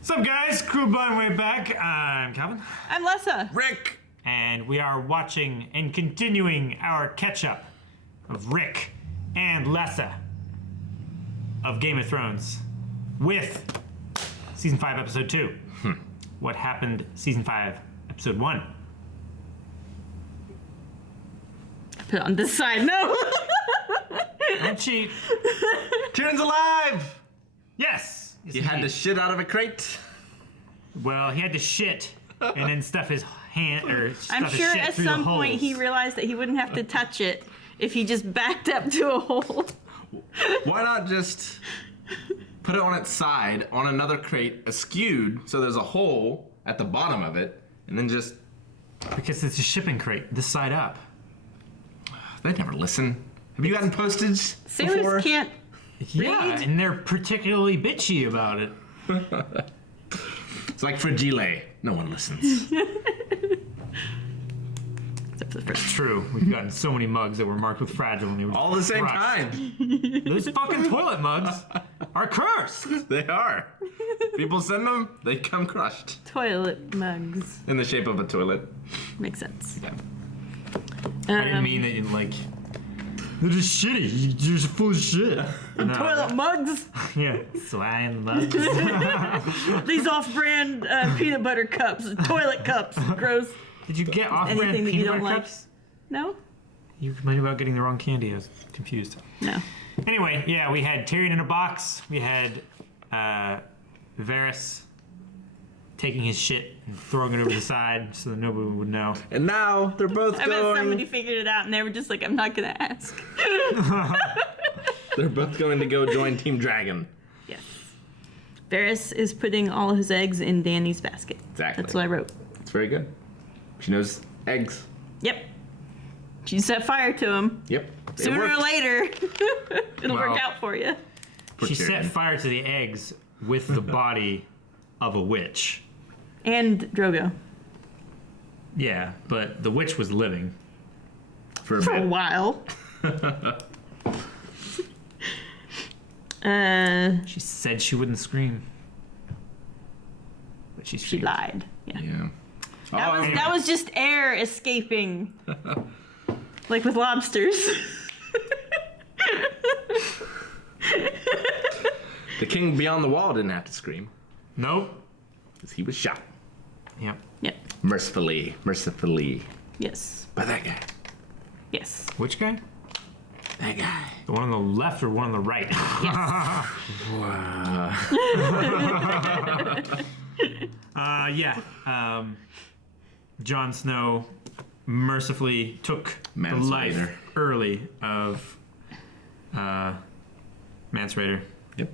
What's up, guys? Crew Blind Way back. I'm Calvin. I'm Lessa. Rick! And we are watching and continuing our catch-up of Rick and Lessa of Game of Thrones with Season 5, Episode 2. What happened Season 5, Episode 1? Put it on this side. No. Don't cheat. Tyrion's alive! Yes. He had to shit out of a crate. Well, he had to shit and then stuff his hand or stuff I'm his sure shit at through some the point holes. he realized that he wouldn't have to touch it if he just backed up to a hole. Why not just put it on its side on another crate, askewed, so there's a hole at the bottom of it, and then just... Because it's a shipping crate, this side up. They never listen. Have you gotten postage Sailors before? can't. Yeah, Read? and they're particularly bitchy about it. It's like Fragile. No one listens. Except for the first. True, we've gotten so many mugs that were marked with fragile and they were All the same crushed. time. Those fucking toilet mugs are cursed. They are. People send them, they come crushed. Toilet mugs. In the shape of a toilet. Makes sense. Yeah. I didn't mean that you like. They're just shitty. You're just full of shit. No. Toilet mugs. Yeah, swine mugs. These off-brand peanut butter cups. Toilet cups. Gross. Did you get off-brand Anything that peanut you don't butter like? cups? No? You complained about getting the wrong candy. I was confused. No. Anyway, yeah, we had Tyrion in a box. We had Varys taking his shit and throwing it over the side so that nobody would know. And now they're both I bet going... somebody figured it out and they were just like, I'm not gonna ask. They're both going to go join Team Dragon. Yes. Varys is putting all his eggs in Dany's basket. Exactly. That's what I wrote. It's very good. She knows eggs. Yep. She set fire to him. Yep. It Sooner worked. or later, it'll Well, work out for you. For She Tyrion. set fire to the eggs with the body of a witch. And Drogo. Yeah, but the witch was living. For a For a bit. while. She said she wouldn't scream. But she She screamed. lied. Yeah. Yeah. That was just air escaping. Like with lobsters. The king beyond the wall didn't have to scream Nope. because he was shot Yep. Yep. mercifully Yes. by that guy. Yes. Which guy? That guy. The one on the left or one on the right? Yeah. Jon Snow mercifully took the life Manslayer. early of Mance Rayder. Yep.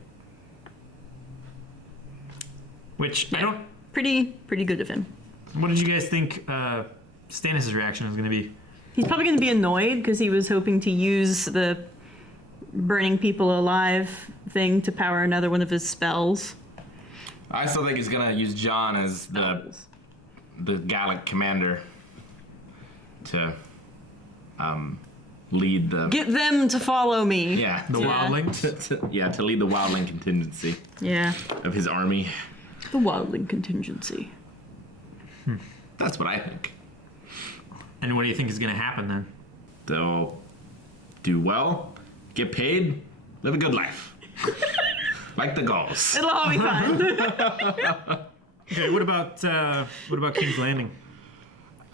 Which I Yeah. don't. Pretty good of him. What did you guys think Stannis' reaction was going to be? He's probably going to be annoyed because he was hoping to use the burning people alive thing to power another one of his spells. I still think he's gonna use Jon as the Gallic commander to lead the Get them to follow me. yeah The to- wildlings? yeah, to lead the wildling contingency Yeah. of his army. The wildling contingency. That's what I think. And what do you think is going to happen then? They'll do well, get paid, live a good life. Like the Gauls. It'll all be fine. Okay, what about King's Landing?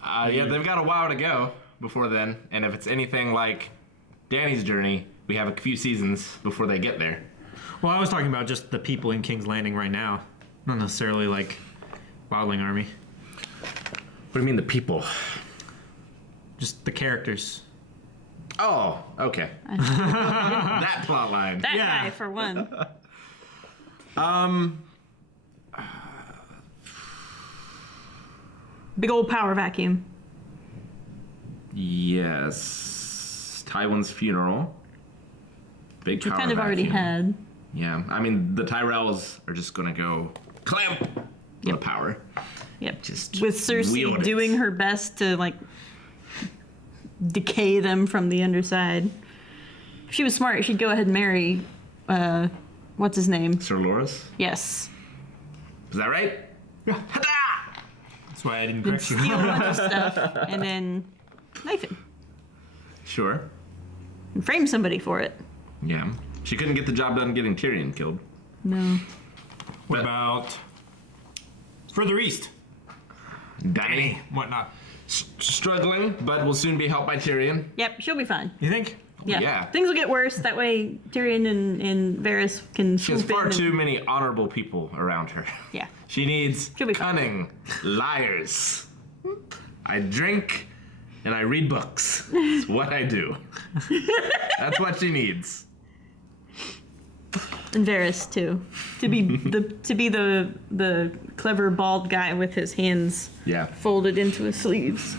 Yeah, they've got a while to go before then, and if it's anything like Dany's journey, we have a few seasons before they get there. Well, I was talking about just the people in King's Landing right now, not necessarily like Wildling Army. What do you mean the people? Just the characters. Oh, okay. That plot line. That Yeah. guy, for one. Big old power vacuum. Yes. Tywin's funeral. Big We power kind of already vacuum. had. Yeah, I mean, the Tyrells are just gonna go clamp the power. Yep. Just With wield Cersei it. doing her best to, like, decay them from the underside. If she was smart, she'd go ahead and marry, what's his name? Sir Loras? Yes. Is that right? Yeah. That's why I didn't correct you. Steal a bunch of stuff and then knife him. Sure. And frame somebody for it. Yeah. She couldn't get the job done getting Tyrion killed. No. What about further east? Danny. Whatnot. Struggling, but will soon be helped by Tyrion. Yep, she'll be fine. You think? Yeah. Yeah. Things will get worse. That way Tyrion and Varys can She has swoop far in too and- many honorable people around her. Yeah. She needs She'll be fine. cunning liars. I drink and I read books. It's what I do. That's what she needs. And Varys too. To be the clever bald guy with his hands Yeah. folded into his sleeves.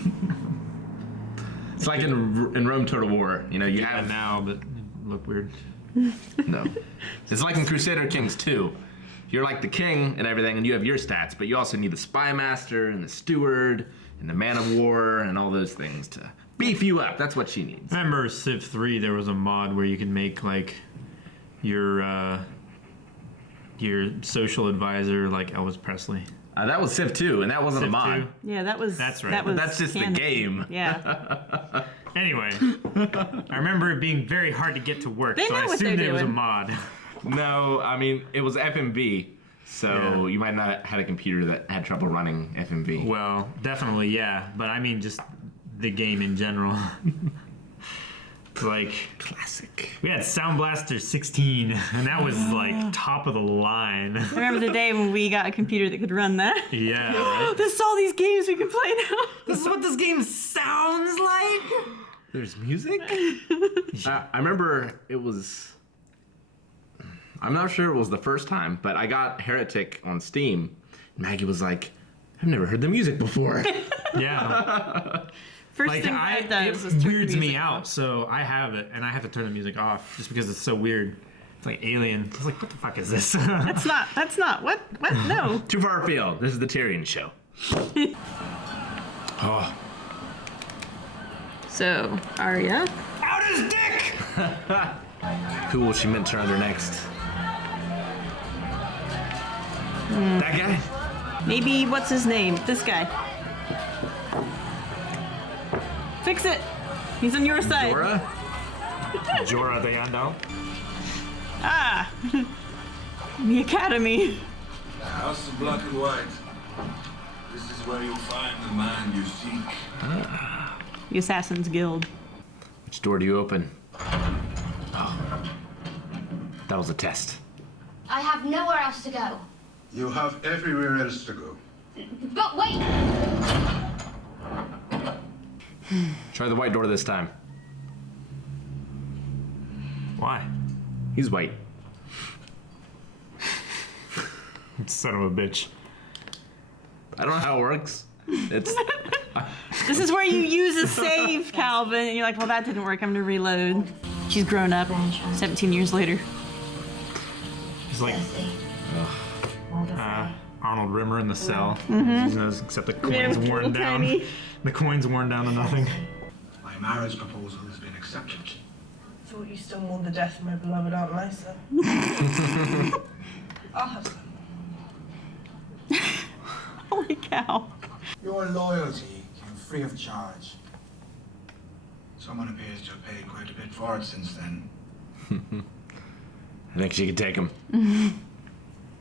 It's like in Rome Total War. You know, you Yeah, have now, but it look weird. no. It's like in Crusader Kings 2. You're like the king and everything, and you have your stats, but you also need the spy master and the steward and the man of war and all those things to beef you up. That's what she needs. Remember Civ 3, there was a mod where you could make like your social advisor like Elvis Presley. That was Civ 2, and that wasn't a Civ mod. 2. Yeah, that was. That's right. That was That's just canon. the game. Yeah. Anyway, I remember it being very hard to get to work, They so know I what assumed they're it was a doing. mod. No, I mean, it was FMV, so Yeah. you might not have had a computer that had trouble running FMV. Well, definitely, yeah. But I mean, just the game in general. Like, Classic. we had Sound Blaster 16, and that was like top of the line. I remember the day when we got a computer that could run that. Yeah, right? This is all these games we can play now. This is what this game sounds like? There's music? I remember it was... I'm not sure it was the first time, but I got Heretic on Steam. Maggie was like, I've never heard the music before. Yeah. First Like, thing that does is turn it the weirds me music out, off. so I have it, and I have to turn the music off just because it's so weird. It's like Alien. It's like, what the fuck is this? That's not, what, no. Too far afield. This is the Tyrion show. Oh. So, Arya? Out his dick! Who will she mint turn under next? That guy? Maybe, what's his name? This guy. Fix it! He's on your side. Dora? Jorah the Andal. Ah! The Academy. The House of Black and White. This is where you'll find the man you seek. The Assassin's Guild. Which door do you open? Oh. That was a test. I have nowhere else to go. You have everywhere else to go. But wait! Try the white door this time. Why? He's white. Son of a bitch. I don't know how it works. It's This is where you use a save, Calvin, and you're like, well, that didn't work. I'm gonna reload. She's grown up 17 years later. He's like Arnold Rimmer in the cell. Except the coin's Yeah, worn little down. tiny. The coin's worn down to nothing. My marriage proposal has been accepted. Thought you still mourned the death of my beloved Aunt Lysa. I'll have some. Holy cow. Your loyalty came free of charge. Someone appears to have paid quite a bit for it since then. I think she could take him.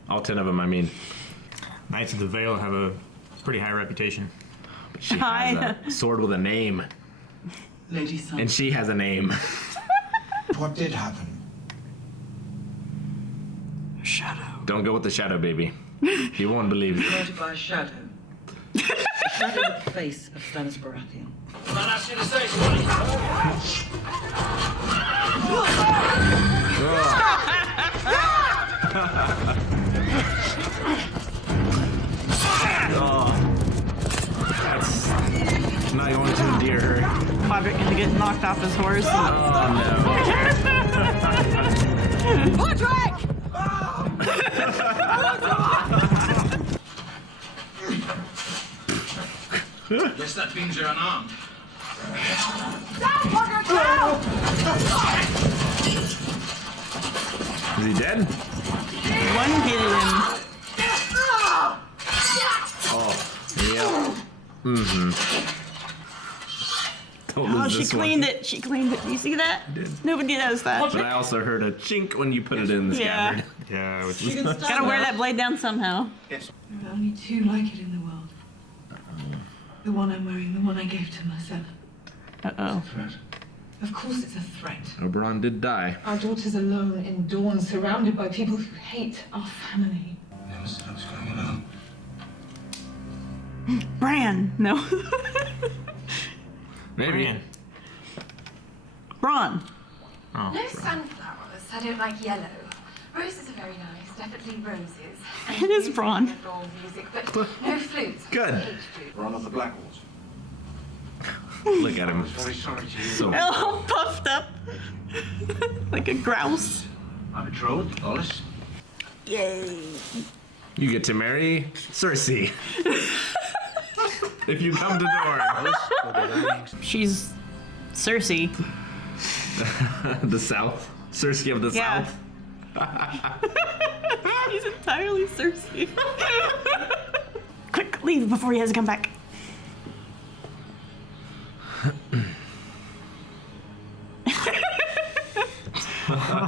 All 10 of them, I mean. Knights of the Vale have a pretty high reputation. But she has a sword with a name. Lady Sun. And she has a name. What did happen? A shadow. Don't go with the shadow, baby. He won't believe you. Murdered by a shadow. A shadow with the face of Stannis Baratheon. That's not going to endear her. Quadric gonna get knocked off his horse. Quadric! Guess that means you're unarmed. Is he dead? One hit him. Don't Oh, lose she this cleaned one. it. She cleaned it. You see that? Nobody does that. But I also heard a chink when you put it in the Yeah. scabbard. Yeah, which You can start Gotta wear now. that blade down somehow. There are only two like it in the world. The one I'm wearing, the one I gave to Marcella. Uh-oh. Threat. Of course it's a threat. Oberon did die. Our daughter's alone in Dawn, surrounded by people who hate our family. Yes, what's going on? Bran. No. Maybe. Brian. Bron. Oh, No sunflowers. I don't like yellow. Roses are very nice, definitely roses. And It is music, Bron. floral music, but no flutes. Good. I hate flutes. We're on off the Blackwater. Look at him. Very sorry to hear. So Oh, puffed up. Like a grouse. My betrothed, Alice. Yay. you get to marry Cersei. If you come to Dorne. She's Cersei. The South. Cersei of the Yeah. South. She's entirely Cersei. Quick, leave before he has to come back.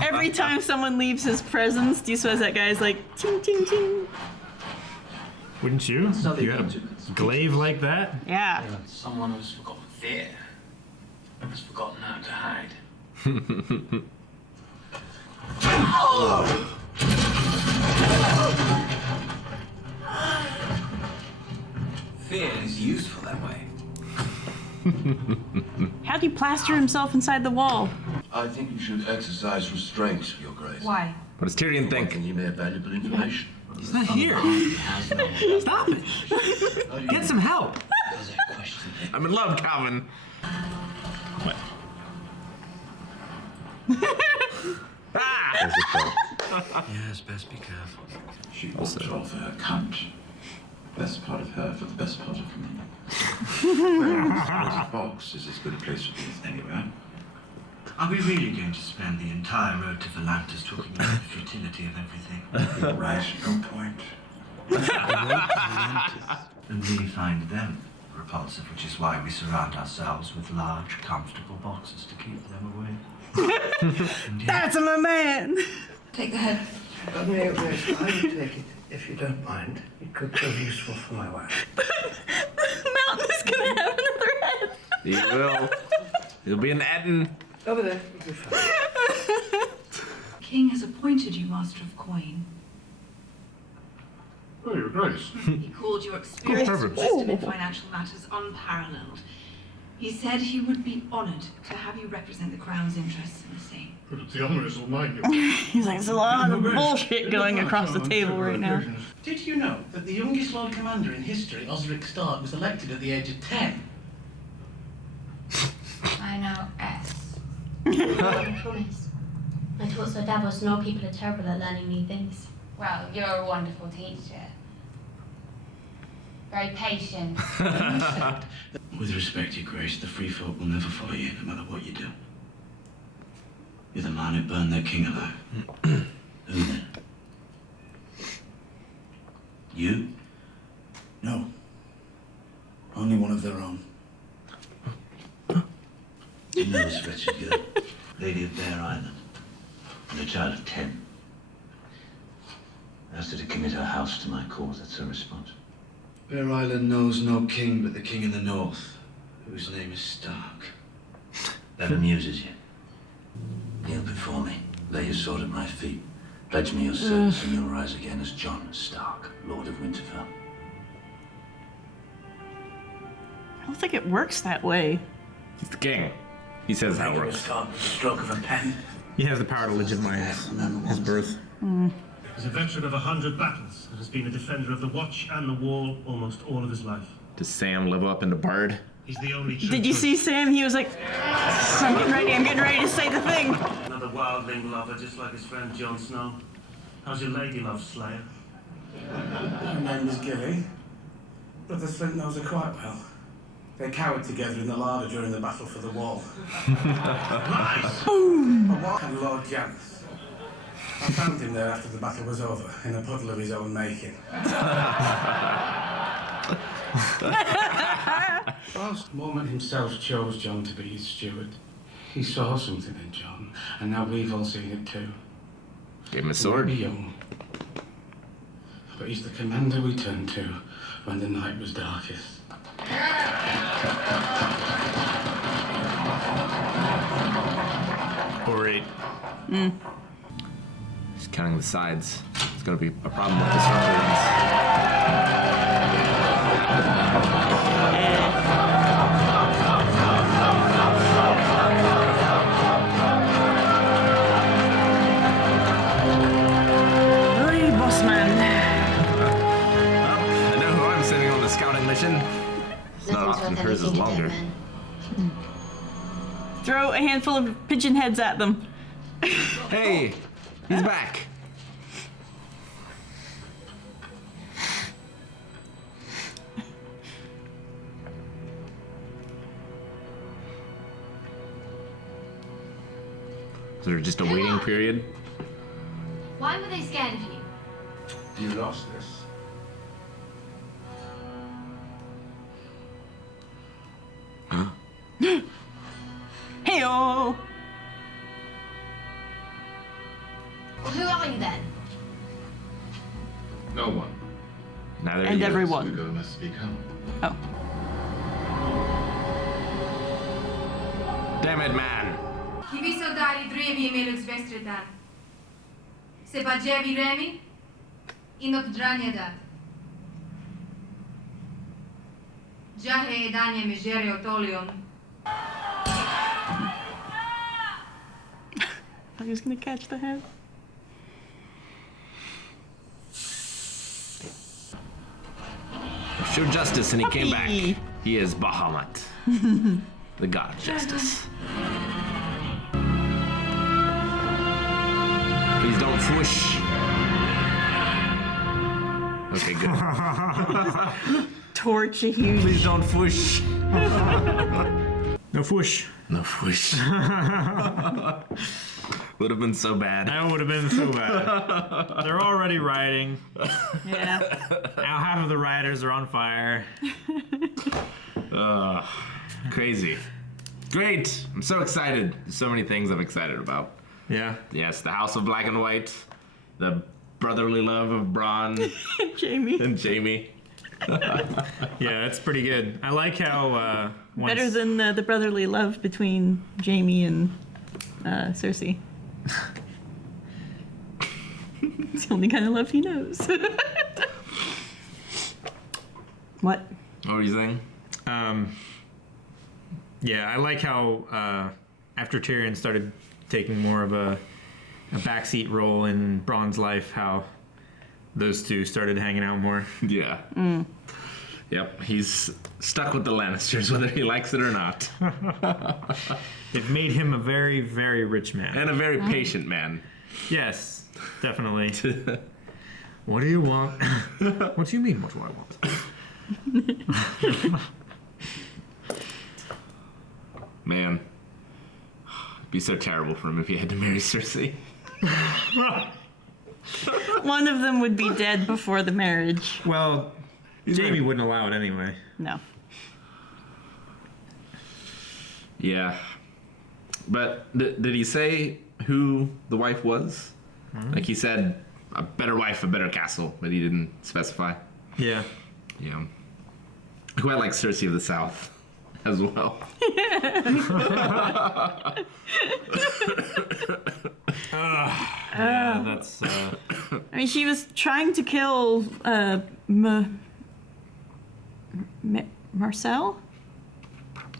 Every time someone leaves his presence, do you suppose that guy's like, ting, ting, ting? wouldn't you? If you had a glaive like that? Yeah. Someone who's forgotten fear, has forgotten how to hide. Fear is useful that way. How'd he plaster himself inside the wall? I think you should exercise restraint, Your Grace. Why? What does Tyrion think? Can you may have valuable information? He's not here. Stop it. Get some help. Because I question it. I'm in love, Calvin. What? Ah! Yes, best be careful. She walked off her couch. Best part of her for the best part of me. This box is as good a place for me as anywhere. Are we really going to spend the entire road to Volantis talking about the futility of everything? You're right, no point. And we find them repulsive, which is why we surround ourselves with large, comfortable boxes to keep them away. That's my man. Take the head. No, Grace, I will take it, if you don't mind. It could prove useful for my wife. Mountain is gonna have another head. He will. He'll be an Etten. Over there. It'll be fine. King has appointed you Master of Coin. Oh, Your Grace. He called your experience and Perfect. wisdom in financial matters unparalleled. He said he would be honoured to have you represent the Crown's interests in the same. The honour is all mine, He's like, there's a lot of bullshit going across the table right now. Did you know that the youngest Lord Commander in history, Osric Stark, was elected at the age of 10? I know S. I promise. I taught Sir Davos no people are terrible at learning new things. Well, you're a wonderful teacher. Very patient. With respect, Your Grace, the free folk will never follow you, no matter what you do. You're the man who burned their king alive. Who then? You? No. Only one of their own. You know this wretched girl, Lady of Bear Island, and a child of 10. I asked her to commit her house to my cause. That's her response. Bear Island knows no king but the king in the north, whose name is Stark. That amuses you. Kneel before me. Lay your sword at my feet. Pledge me your service, and you'll rise again as Jon Stark, Lord of Winterfell. I don't think it works that way. He's the king. He says how it works. Start with the stroke of a pen. He has the power to legitimize his birth. He's a veteran of 100 battles and has been a defender of the Watch and the Wall almost all of his life. Does Sam live up in the Bard? He's the only true Did you choice. see Sam? He was like, I'm getting ready to say the thing. Another wildling lover, just like his friend Jon Snow. How's your lady love, Slayer? Her name is Gilly. Brother Flint knows her quite well. They cowered together in the larder during the battle for the wall. Lies! A walk and Lord Janus. I found him there after the battle was over, in a puddle of his own making. else. Mormon himself chose John to be his steward. He saw something in John, and now we've all seen it too. Gave him a sword. He may be young, but he's the commander we turned to when the night was darkest. Or 8. Just counting the sides. It's gonna be a problem with the Sartorians. Hey, boss man. I know who I'm sending on the scouting mission. It's not Nothing's often worth hers is anything to longer. dead men. Throw a handful of pigeon heads at them. Hey, he's back. Is there just a waiting period? Why were they scared of you? You lost this. Hey-oh! Well, who are you then? No one. Neither And of you. everyone. The girl must become. Oh. Damn it, man. Chi vi soldati drevi me lux vestretan. Se bagevi remi, inop dranjedat. Jahe edanje me žere otolion. I'm just gonna catch the head. Showed justice and he came back. Puppy. He is Bahamut, the god of justice. Please don't swoosh. Okay, good. Torch a huge. Please don't swoosh. No whoosh. No swoosh. Would have been so bad. That would have been so bad. They're already rioting. Yeah. Now half of the rioters are on fire. Crazy. Great. I'm so excited. There's so many things I'm excited about. Yeah. Yes, the House of Black and White, the brotherly love of Bronn Jamie. and Jamie. Yeah, it's pretty good. I like how once... Better than the brotherly love between Jamie and Cersei. It's the only kind of love he knows. What? What were you saying? Yeah, I like how after Tyrion started taking more of a backseat role in Bronn's life, how those two started hanging out more. Yeah. Yep, he's stuck with the Lannisters, whether he likes it or not. They've made him a very, very rich man. And a very patient man. Yes, definitely. What do you want? What do you mean, what do I want? Man. It'd be so terrible for him if he had to marry Cersei. One of them would be dead before the marriage. Well, Jamie wouldn't allow it anyway. No. Yeah. But did he say who the wife was? Like he said, a better wife, a better castle, but he didn't specify. Yeah. Yeah. Quite like Cersei of the South as well. Yeah, that's... I mean, she was trying to kill Marcel?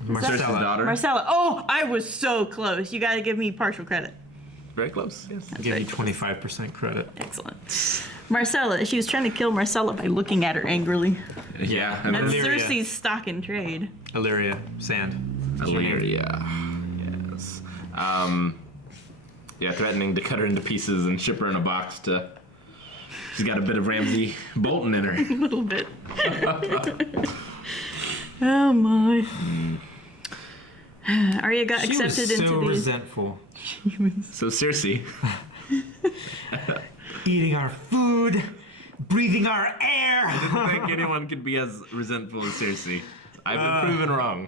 Cersei's daughter. Marcella. Oh, I was so close. You gotta give me partial credit. Very close. Yes. I'll give you 25% credit. Excellent. Marcella. She was trying to kill Marcella by looking at her angrily. Yeah. And That's Illyria. Cersei's stock in trade. Illyria, sand. Illyria. Yes. Yeah, threatening to cut her into pieces and ship her in a box to. She's got a bit of Ramsay Bolton in her. A little bit. Oh my. Arya got accepted she was into so the. resentful. So Cersei. Eating our food, breathing our air. I didn't think anyone could be as resentful as Cersei. I've been proven wrong.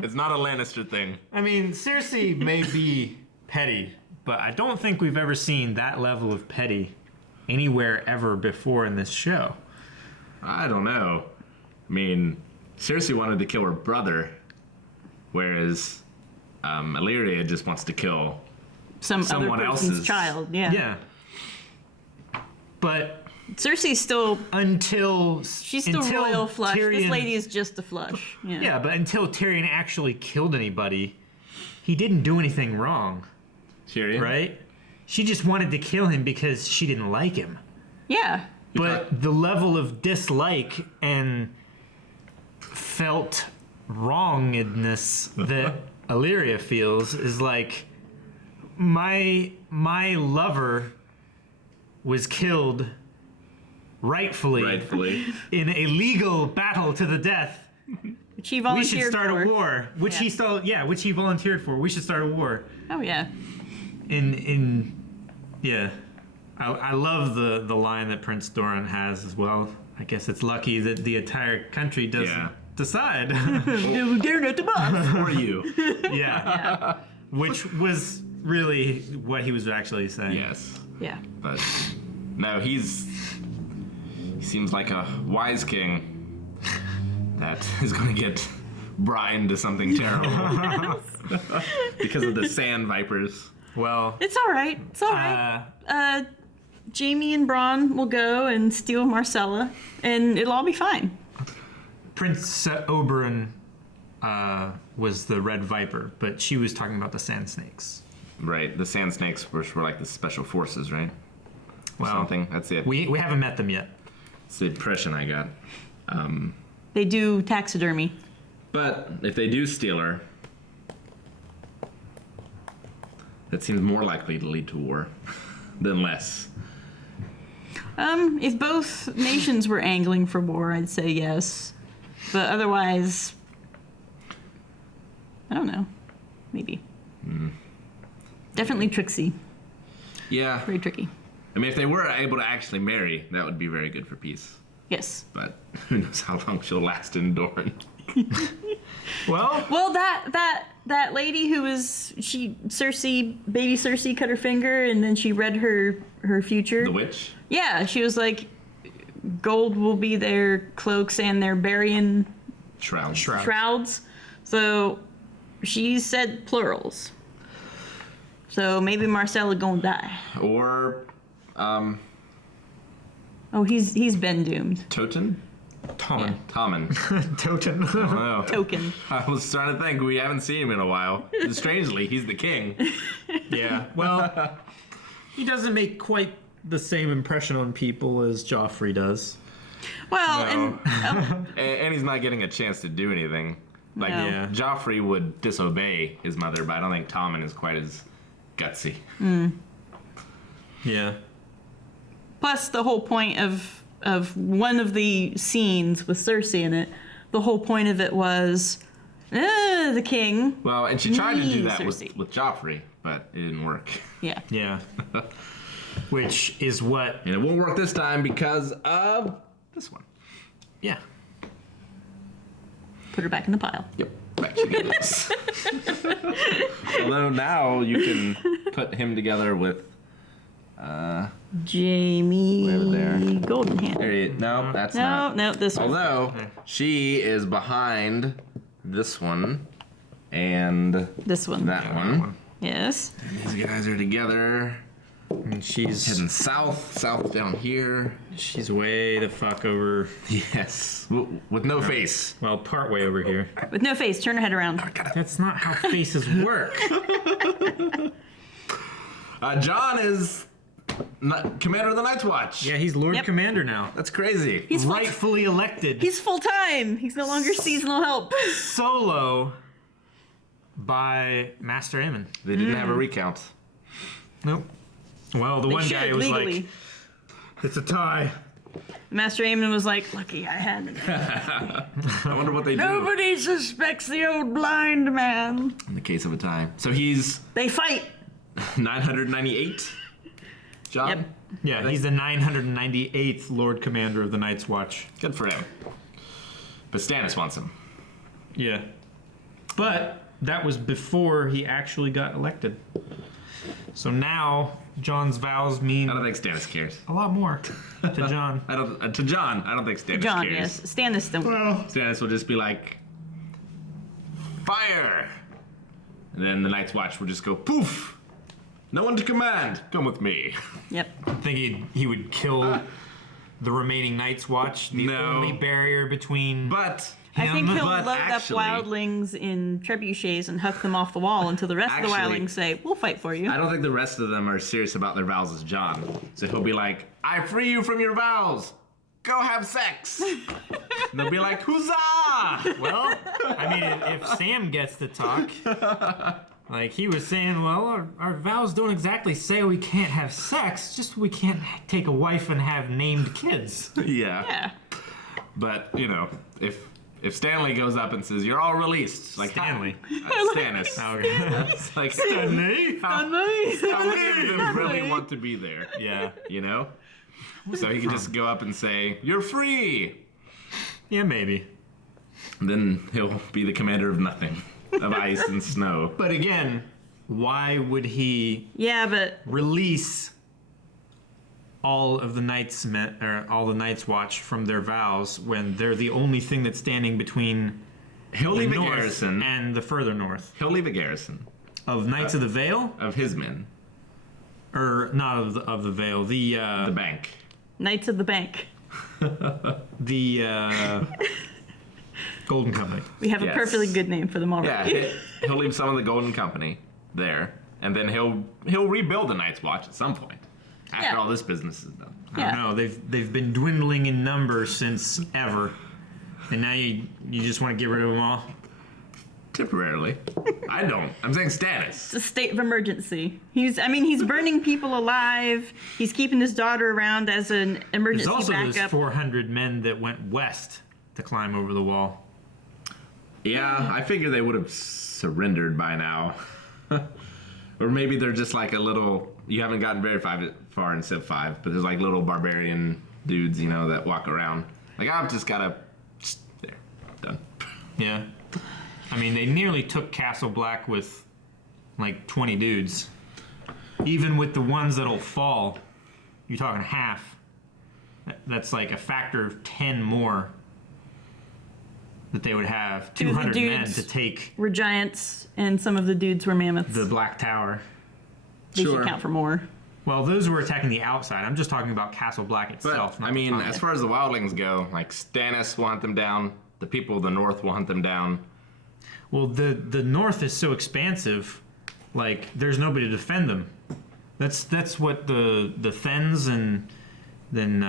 It's not a Lannister thing. I mean, Cersei may be petty, but I don't think we've ever seen that level of petty anywhere ever before in this show. I don't know. I mean, Cersei wanted to kill her brother, whereas Illyria just wants to kill someone other person's else's child. Yeah. Yeah. But Cersei's still she's still royal flush. Tyrion, This lady is just a flush. Yeah. Yeah, but until Tyrion actually killed anybody, he didn't do anything wrong, Tyrion? right? She just wanted to kill him because she didn't like him. Yeah. But the level of dislike and felt wrongness that Illyria feels is like, my lover was killed rightfully in a legal battle to the death. Which he We volunteered should start for. a war. Which he volunteered for. We should start a war. Oh yeah. I love the line that Prince Doran has as well. I guess it's lucky that the entire country doesn't decide. They're not the boss. For you. Yeah. Which was really what he was actually saying. Yes. Yeah. But no, he seems like a wise king that is going to get brine to something terrible because of the sand vipers. Well, It's all right. It's all right. Jamie and Bronn will go and steal Marcella, and it'll all be fine. Prince Oberyn was the Red Viper, but she was talking about the Sand Snakes. Right, the sand snakes were like the special forces, right? Well, Something. That's it. We haven't met them yet. It's the impression I got. They do taxidermy. But if they do steal her, that seems more likely to lead to war than less. If both nations were angling for war, I'd say yes. But otherwise, I don't know. Maybe. Definitely tricksy. Yeah. Very tricky. I mean, if they were able to actually marry, that would be very good for peace. Yes. But who knows how long she'll last in Dorne. Well, that lady who was baby Cersei cut her finger, and then she read her future. The witch? Yeah, she was like, gold will be their cloaks and their burying shrouds. So she said plurals. So maybe Marcella gonna die. Or, Oh, he's been doomed. Toten? Tommen. Tommen. Toten. I don't know. Token. I was trying to think. We haven't seen him in a while. Strangely, he's the king. Yeah. Well, he doesn't make quite the same impression on people as Joffrey does. Well, No. And he's not getting a chance to do anything. Like, No. Yeah. Joffrey would disobey his mother, but I don't think Tommen is quite as gutsy. Yeah. plus the whole point of one of the scenes with Cersei in it, the whole point of it was the king. Well, and she tried to do that Cersei. with Joffrey, but it didn't work. Yeah. Yeah. Which is what. And it won't work this time because of this one. Yeah. Put her back in the pile. Yep. Back to this. Although now you can put him together with Jamie Over there. Goldenhand. There he, no, that's No, not. no, this one. Although she is behind this one and This one. that one. Yes. And these guys are together. And she's Heading south down here. she's way the fuck over. Yes, with no face. Well, part way over here. With no face. Turn her head around. That's not how faces work. John is commander of the Night's Watch. Yeah, he's Lord Yep. Commander now. That's crazy. He's full- rightfully elected. He's full time. He's no longer seasonal help. solo by Master Aemon. They didn't have a recount. Nope. Well, the They one should, guy was legally. like, "It's a tie." Master Aemon was like, lucky I had it. I wonder what they do Nobody suspects the old blind man. in the case of a tie. So he's They fight. 998. John. Yep. Yeah, he's the 998th Lord Commander of the Night's Watch. Good for him. But Stannis wants him. Yeah. But that was before he actually got elected. So now John's vows mean I don't think Stannis cares. a lot more to John. I don't think Stannis John, cares. yes. Stannis don't. Stannis will just be like, fire! And then the Night's Watch will just go, poof! No one to command. Come with me. Yep. I think he would kill the remaining Night's Watch, the only barrier between I think he'll but load actually- up wildlings in trebuchets and huck them off the wall until the rest of the Actually, wildlings say, we'll fight for you. I don't think the rest of them are serious about their vows as John. So he'll be like, I free you from your vows. Go have sex. And they'll be like, huzzah! Well, I mean, if Sam gets to talk, like he was saying, well, our vows don't exactly say we can't have sex, just we can't take a wife and have named kids. Yeah. But, you know, if Stanley goes up and says, you're all released, like Stanley. Stannis. Okay. Like, Stanley? How many of them really want to be there? Yeah. You know? So he can just go up and say, you're free! Yeah, maybe. And then he'll be the commander of nothing. Of ice and snow. But again, why would he release all of the all the Night's Watch from their vows when they're the only thing that's standing between He'll the leave a north garrison. and the further north? He'll leave a garrison. Of Knights of the Vale? Of his men. Or not of the Vale, the bank. Knights of the Bank. The Golden Company. We have a perfectly good name for them already. Yeah, he'll leave some of the Golden Company there, and then he'll rebuild the Night's Watch at some point after all this business is done. I don't know. They've been dwindling in number since ever, and now you just want to get rid of them all. Temporarily. I don't. I'm saying Stannis. It's a state of emergency. He's burning people alive. He's keeping his daughter around as an emergency There's also backup. those 400 men that went west to climb over the wall. Yeah, I figure they would have surrendered by now. Or maybe they're just like a little... You haven't gotten very far in Civ 5, but there's like little barbarian dudes, you know, that walk around. Like, I've just got to... There. Done. Yeah. I mean, they nearly took Castle Black with like 20 dudes. Even with the ones that'll fall, you're talking half. That's like a factor of 10 more that they would have. 200 men to take were giants, and some of the dudes were mammoths. the Black Tower. They should count for more. Well, those were attacking the outside. I'm just talking about Castle Black itself. But, I mean, as far as the wildlings go, like, Stannis will hunt them down. The people of the north will hunt them down. Well, the north is so expansive, like, there's nobody to defend them. That's what the Thenns and then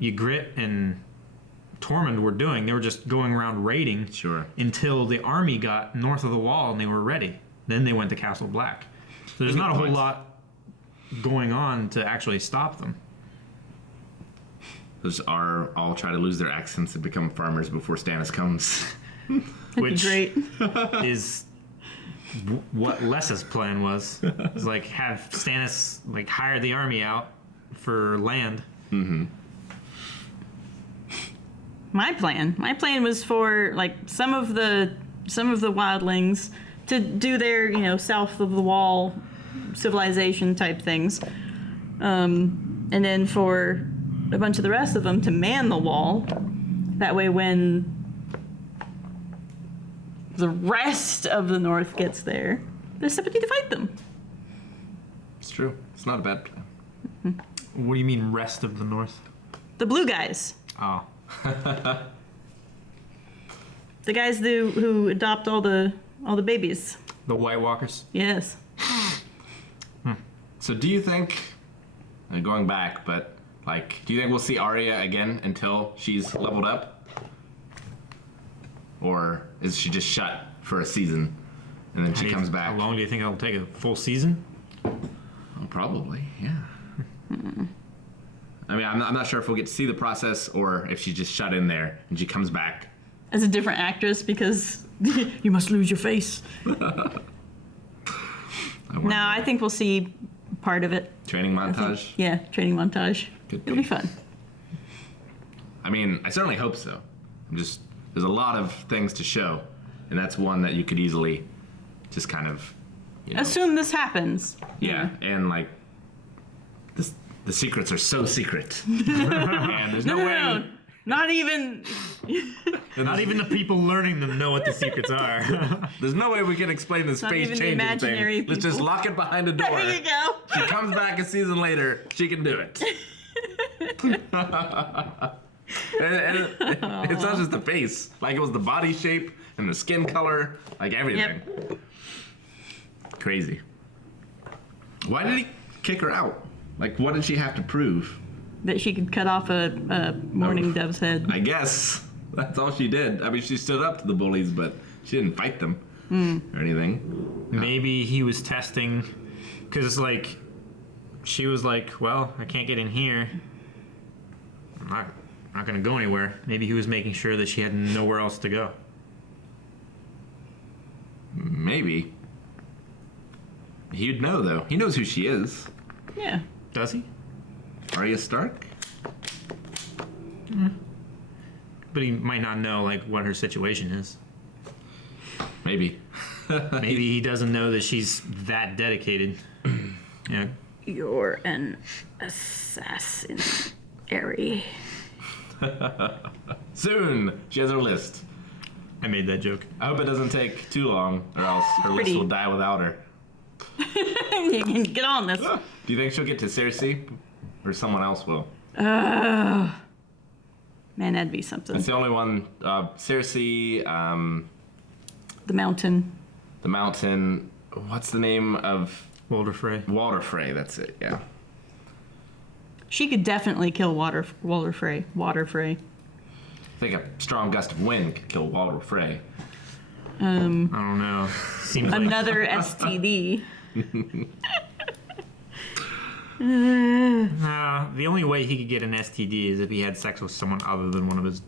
Ygritte and Tormund were doing. They were just going around raiding until the army got north of the wall and they were ready. Then they went to Castle Black. So there's not a whole lot going on to actually stop them. Those are all try to lose their accents and become farmers before Stannis comes. Which great. is what Lessa's plan was. It's like have Stannis like hire the army out for land. Mm-hmm. My plan was for like some of the wildlings to do their south of the wall civilization type things, and then for a bunch of the rest of them to man the wall. That way, when the rest of the north gets there, there's somebody to fight them. It's true. It's not a bad plan. What do you mean rest of the north? The blue guys. Oh. The guys who adopt all the babies. The White Walkers? Yes. So do you think, going back, but like, do you think we'll see Arya again until she's leveled up? Or is she just shut for a season and then she comes back? How long do you think it'll take? A full season? Well, probably, yeah. I mean, I'm not sure if we'll get to see the process or if she's just shut in there and she comes back. As a different actress because you must lose your face. I think we'll see part of it. Training montage? Yeah, training montage. It'll be fun. I mean, I certainly hope so. There's a lot of things to show, and that's one that you could easily just kind of, assume this happens. Yeah, and like the secrets are so secret, and there's no way. No. Not even. Not even the people learning them know what the secrets are. There's no way we can explain this Not space even the changing imaginary thing. Let's just people. lock it behind a door. There you go. She comes back a season later. She can do it. and it's not just the face. Like it was the body shape and the skin color. Like everything. Yep. Crazy. Why did he kick her out? Like what did she have to prove? That she could cut off a mourning dove's head. I guess that's all she did. I mean, she stood up to the bullies, but she didn't fight them or anything. Maybe he was testing, because like, she was like, well, I can't get in here. I'm not gonna go anywhere. Maybe he was making sure that she had nowhere else to go. Maybe. He'd know, though. He knows who she is. Yeah. Does he? Arya Stark? But he might not know like what her situation is. Maybe. Maybe he doesn't know that she's that dedicated. Yeah. You're an assassin, Ari. Soon, she has her list. I made that joke. I hope it doesn't take too long, or else her list will die without her. You can get on this. Do you think she'll get to Cersei, or someone else will? Man, that'd be something. That's the only one. Cersei, The Mountain. the Mountain. What's the name of Walder Frey? Walder Frey? That's it. Yeah. She could definitely kill Walder Frey. I think a strong gust of wind could kill Walder Frey. I don't know. Seems like Another STD. the only way he could get an STD is if he had sex with someone other than one of his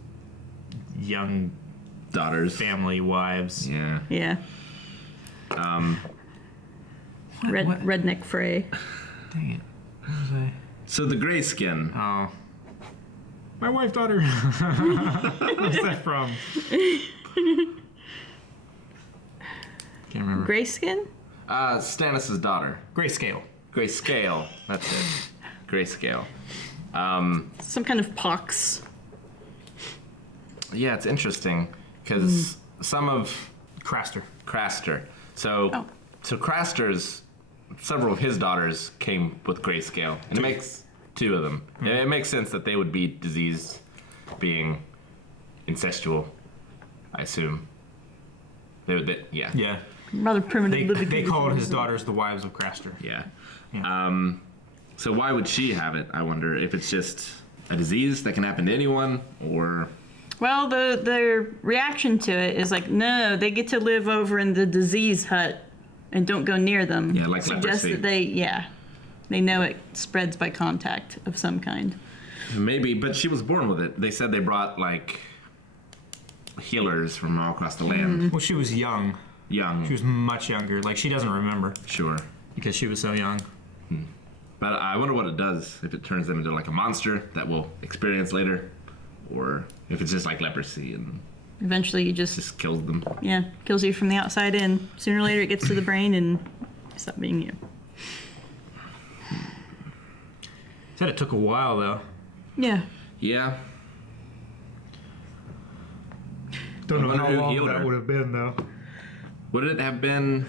young daughters, family wives. Yeah. Yeah. Redneck Frey. Dang it. What was I? So the gray skin. Oh. My wife, daughter. Where's that from? Can't remember. Grayskin? Stannis' daughter. Grayscale. Grayscale. That's it. Grayscale. Some kind of pox. Yeah, it's interesting because some of Craster. So Craster's several of his daughters came with grayscale, and it makes two of them. It makes sense that they would be diseased, being incestual. I assume. Yeah. Yeah. Rather primitive. They called his daughters the wives of Craster. Yeah. Yeah. So why would she have it? I wonder if it's just a disease that can happen to anyone, or. Well, their reaction to it is like, no, they get to live over in the disease hut and don't go near them. Yeah, like Suggests leprosy. that they know it spreads by contact of some kind. Maybe, but she was born with it. They said they brought like healers from all across the land. Well, she was young. Young. She was much younger. Like, she doesn't remember Sure. because she was so young. But I wonder what it does, if it turns them into like a monster that we'll experience later, or if it's just like leprosy and Eventually you just kills them. Yeah, kills you from the outside in. Sooner or later it gets to the brain and stop being you. Said it took a while, though. Yeah. Yeah. Don't know wonder how who long healed that her. would have been, though. Would it have been...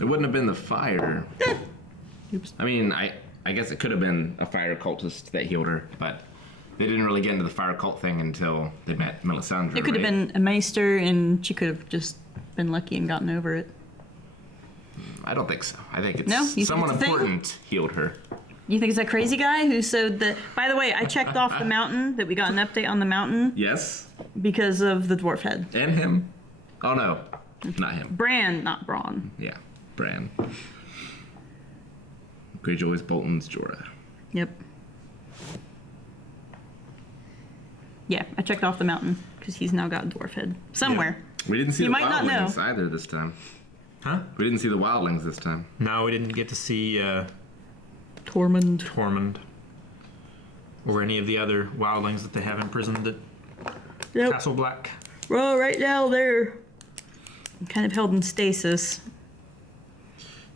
It wouldn't have been the fire. Oops. I mean, I guess it could have been a fire cultist that healed her, but they didn't really get into the fire cult thing until they met Melisandre. It could have been a maester and she could have just been lucky and gotten over it. I don't think so. I think it's No? You think someone it's a thing? important healed her. You think it's that crazy guy who sewed the... By the way, I checked off the mountain, that we got an update on the mountain Yes. because of the dwarf head. And him. Oh no, not him. Bran, not Braun. Yeah, Bran. Greyjoy's Bolton's Jorah. Yep. Yeah, I checked off the mountain because he's now got a dwarf head. Somewhere. Yeah. We didn't see You the might not know. wildlings either this time. Huh? We didn't see the wildlings this time. No, we didn't get to see Tormund. Tormund. Or any of the other wildlings that they have imprisoned at Yep. Castle Black. Well, right now they're kind of held in stasis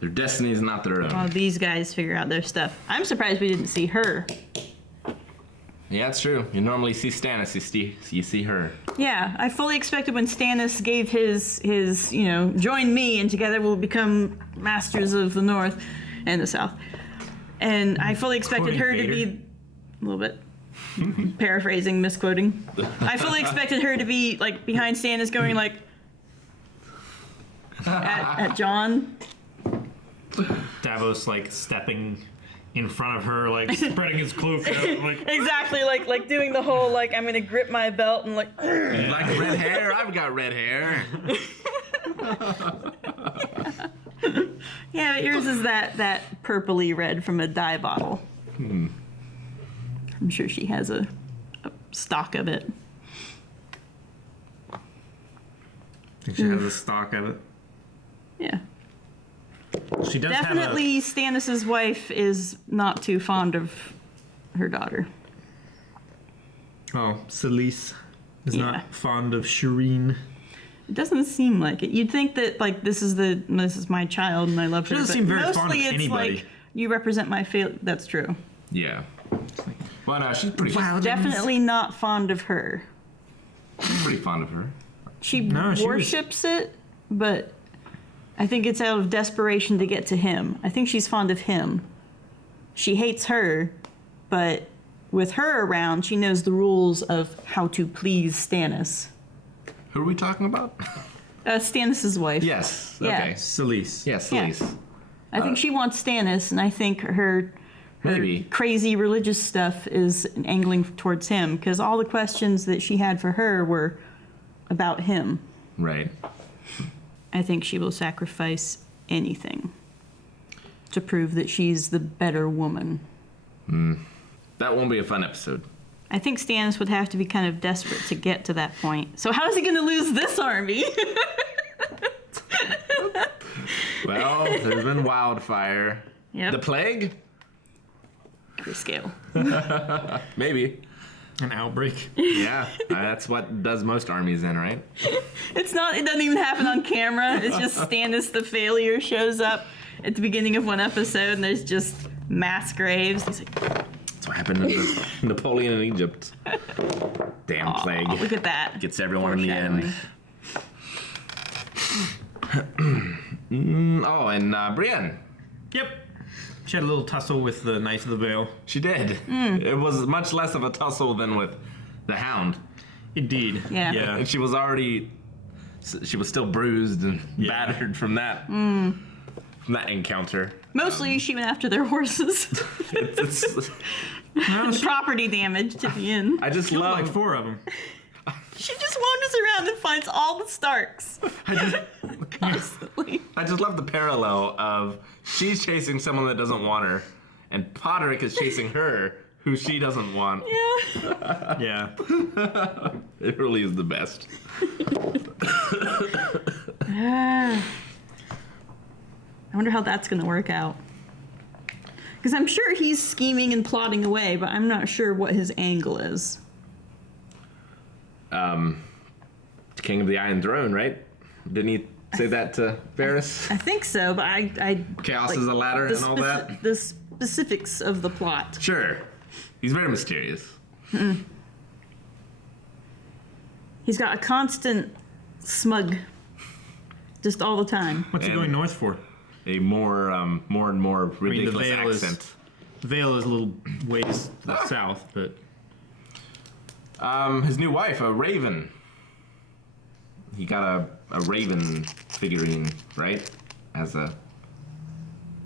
Their destiny is not their own. while these guys figure out their stuff. I'm surprised we didn't see her. Yeah, it's true. You normally see Stannis, you see her. Yeah, I fully expected when Stannis gave his join me and together we'll become masters of the North and the South. And I fully expected Quoting her to be a little bit paraphrasing, misquoting. I fully expected her to be like behind Stannis going like at Jon. Davos like stepping in front of her, like spreading his cloak out, like Exactly, like doing the whole like I'm gonna grip my belt and like You like red hair? I've got red hair. yeah, but yours is that purpley red from a dye bottle. I'm sure she has a stock of it. think she has a stock of it. Yeah. She does Definitely Stannis' wife is not too fond of her daughter. have Selyse is Yeah. not fond of Shireen. It doesn't seem like it. You'd think that like this is my child and I love her. doesn't but seem very mostly fond of it's anybody. like you represent my That's true. Yeah. Well, no, she's pretty Definitely not fond of her. pretty fond of her. She No, she was- worships it, but I think it's out of desperation to get to him. I think she's fond of him. She hates her, but with her around, she knows the rules of how to please Stannis. Who are we talking about? Stannis' wife. Yes. Yeah. Okay. Selyse. Yes, Yeah. Selyse. I think she wants Stannis, and I think her Maybe. crazy religious stuff is angling towards him, because all the questions that she had for her were about him. Right. I think she will sacrifice anything to prove that she's the better woman. That won't be a fun episode. I think Stannis would have to be kind of desperate to get to that point. So how is he going to lose this army? Well, there's been wildfire. Yep. The plague? Scale. Maybe. An outbreak. Yeah, that's what does most armies in, right? It doesn't even happen on camera. It's just Stannis the failure shows up at the beginning of one episode and there's just mass graves. He's like, That's what happened to Napoleon in Egypt. Damn plague. look at that. Gets everyone in the end. And Brienne. Yep. She had a little tussle with the Knight of the Vale. She did. It was much less of a tussle than with the Hound. Indeed. Yeah. Yeah. And she was still bruised and battered from that encounter. Mostly she went after their horses. It's- The property damage to the inn. I just Killed love like 4 of them. She just wanders around and finds all the Starks. Constantly. I just love the parallel of she's chasing someone that doesn't want her, and Podrick is chasing her, who she doesn't want. Yeah. Yeah. It really is the best. I wonder how that's going to work out. Because I'm sure he's scheming and plotting away, but I'm not sure what his angle is. King of the Iron Throne, right? Didn't he say that to Varys? I think so, but I Chaos like, is a ladder the and all that? The specifics of the plot. Sure. He's very mysterious. He's got a constant smug, just all the time. What's he And- going north for? A more and more ridiculous Vale accent. The Vale is a little ways to the south, but His new wife, a raven. He got a raven figurine, right?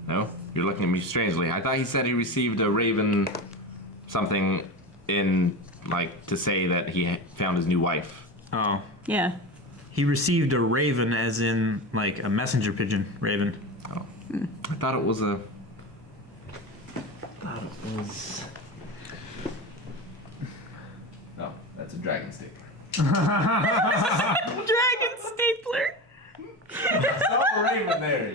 No? You're looking at me strangely. I thought he said he received a raven something in, like, to say that he found his new wife. oh, Yeah. he received a raven, as in like a messenger pigeon raven. Oh. I thought it was a... Oh, that's a dragon stapler. Dragon stapler. I saw a raven there.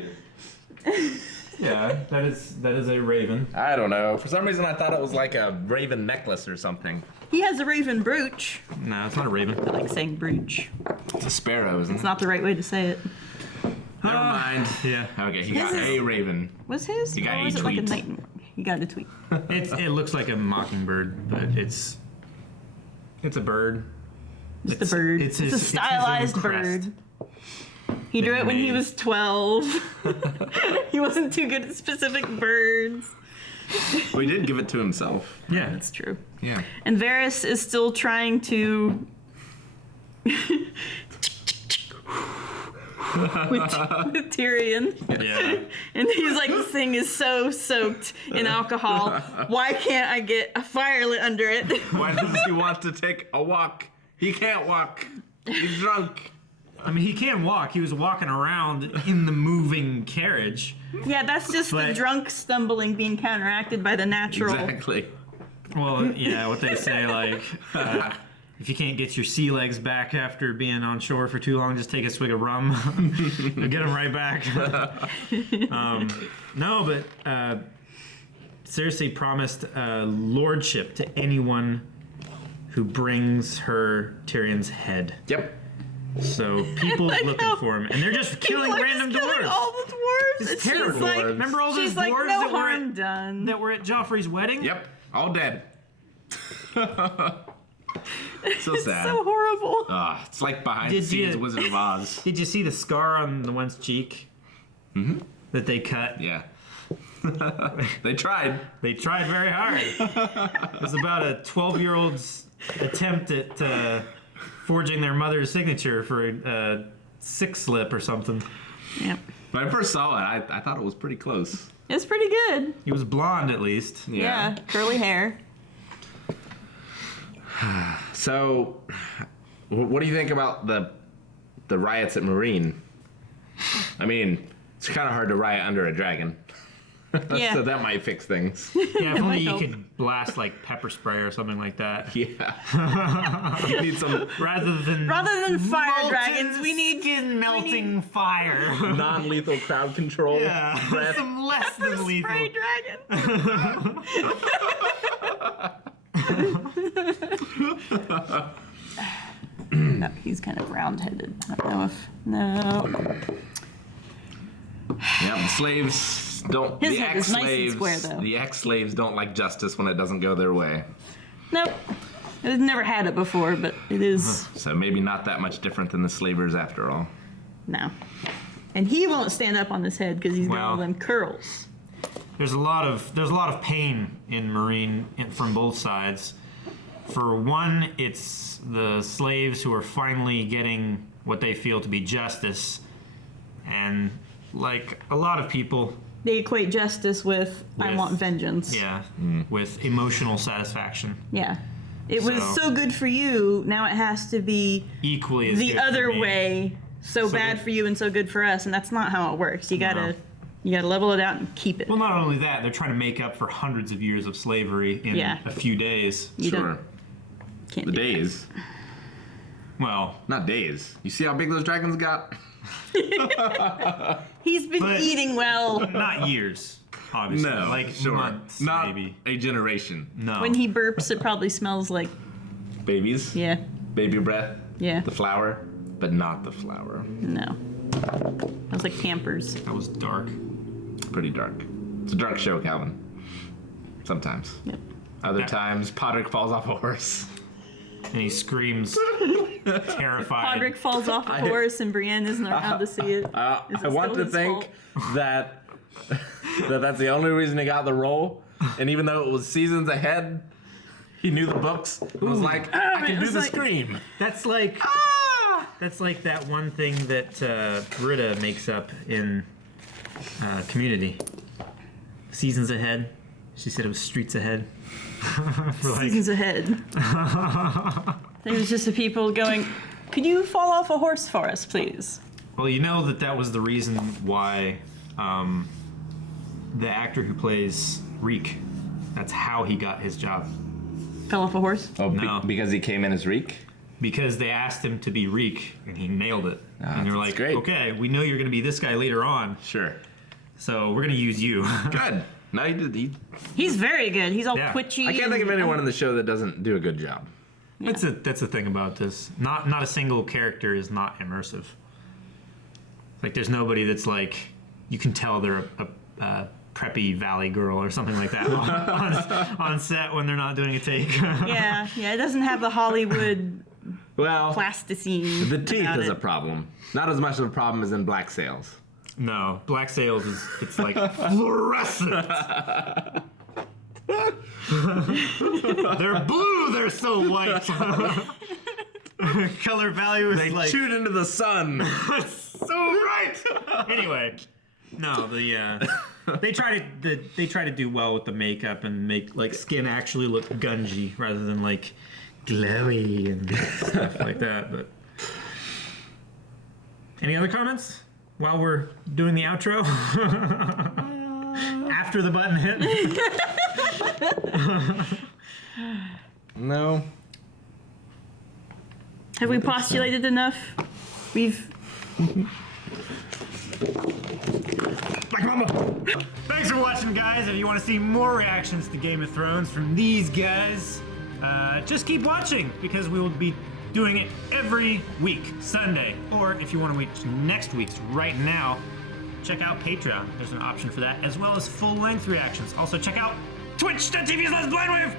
He is. Yeah, that is a raven. I don't know. For some reason, I thought it was like a raven necklace or something. He has a raven brooch. No, it's not a raven. I like saying brooch. It's a sparrow, isn't it? It's not the right way to say it. Never mind. Yeah. Okay, he got a raven. Was his? He got or a was it like a tweet. night? He got a tweet. It looks like a mockingbird, but it's a bird. It's the bird. It's a his own stylized crest. bird. He drew it when he made. was 12. He wasn't too good at specific birds. Well, he did give it to himself. Yeah, That's true. Yeah. And Varys is still trying to with Tyrion. Yeah. And he's like, this thing is so soaked in alcohol. Why can't I get a fire lit under it? Why does he want to take a walk? He can't walk. He's drunk. I mean, he can walk. He was walking around in the moving carriage. Yeah, that's just the But- drunk stumbling being counteracted by the natural. Exactly. Well, yeah, what they say, like, if you can't get your sea legs back after being on shore for too long, just take a swig of rum. You'll get them right back. No, but Cersei promised lordship to anyone who brings her Tyrion's head. Yep. So people's I looking know. for him, and they're just killing People are random just killing dwarves. all the dwarves. It's And terrible. she's like, Remember all those she's like, dwarves no that were harm done. that were at Joffrey's wedding? Yep. All dead. So sad. So horrible. It's like behind the scenes Wizard of Oz. Did you see the scar on the one's cheek? Mm-hmm. That they cut? Yeah. They tried. They tried very hard. It was about a 12-year-old's attempt at forging their mother's signature for a sick slip or something. Yep. When I first saw it, I thought it was pretty close. It's pretty good. He was blonde, at least. Yeah. Curly hair. So, what do you think about the riots at Marine? I mean, it's kind of hard to riot under a dragon. Yeah. So that might fix things. Yeah, if only you help. could blast like pepper spray or something like that. Yeah. You need some Rather than fire molten dragons, we need skin melting fire. non-lethal crowd control. Yeah, breath. some less than lethal. Spray dragon. No, he's kind of round-headed. I don't know if no. Yeah, the slaves don't. His the head is nice and ex-slaves. square, though. The ex-slaves don't like justice when it doesn't go their way. Nope. I've never had it before, but it is So maybe not that much different than the slavers after all. now. And he won't stand up on his head because he's got all Well. them curls. There's a lot of pain in Marine from both sides. For one, it's the slaves who are finally getting what they feel to be justice, and like a lot of people, They equate justice with I With- want vengeance. yeah, with emotional satisfaction, Yeah. It was So- so good for you, now it has to be equally as the good for other me. way. So bad that- for you and so good for us, and that's not how it works. You gotta level it out and keep it. Well, not only that, they're trying to make up for hundreds of years of slavery in Yeah. a few days. You Sure. don't- Can't The do that. days. Well, Not days. You see how big those dragons got? He's been But- eating well. not years, obviously. No. like sure. months, Not maybe. a generation. No. When he burps, it probably smells like Babies. yeah, Baby breath. yeah. The flower. But not the flower. No, it was like Pampers. That was dark. Pretty dark. It's a dark show, Calvin. Sometimes. Yep. Other times, Podrick falls off a horse. And he screams, terrified. Podrick falls off a horse, and Brienne isn't around to see it. Is I it want still to his think fault? that that's the only reason he got the role. And even though it was seasons ahead, he knew the books and was like, I man, can it do was the like- scream. That's like that's like that one thing that Britta makes up in Community. Seasons ahead. She said it was streets ahead. Seasons ahead. There was just the people going, "Could you fall off a horse for us, please?" Well, you know that was the reason why the actor who plays Reek, that's how he got his job. Fell off a horse. Oh, No. because he came in as Reek? Because they asked him to be Reek, and he nailed it. And they're that's like, great. okay, we know you're going to be this guy later on. Sure. So we're gonna use you. Good. No, you did. He's very good. He's all Yeah. twitchy. I can't think of and- anyone in the show that doesn't do a good job. That's the thing about this. Not a single character is not immersive. Like there's nobody that's like you can tell they're a preppy valley girl or something like that on set when they're not doing a take. Yeah, it doesn't have the Hollywood plasticine. The teeth about is it. a problem. Not as much of a problem as in Black Sails. No, Black Sails it's like fluorescent. They're blue. They're so white. Color value is They like shoot into the sun. so right. Anyway, no, they try to do well with the makeup and make like skin actually look gungy rather than like glowy and stuff like that. But any other comments while we're doing the outro? After the button hit. No. Have we postulated enough? We've. Like mama. Thanks for watching, guys. If you want to see more reactions to Game of Thrones from these guys, just keep watching because we will be doing it every week, Sunday. Or if you want to watch next week's right now, check out Patreon. There's an option for that, as well as full-length reactions. Also, check out twitch.tv/blindwave.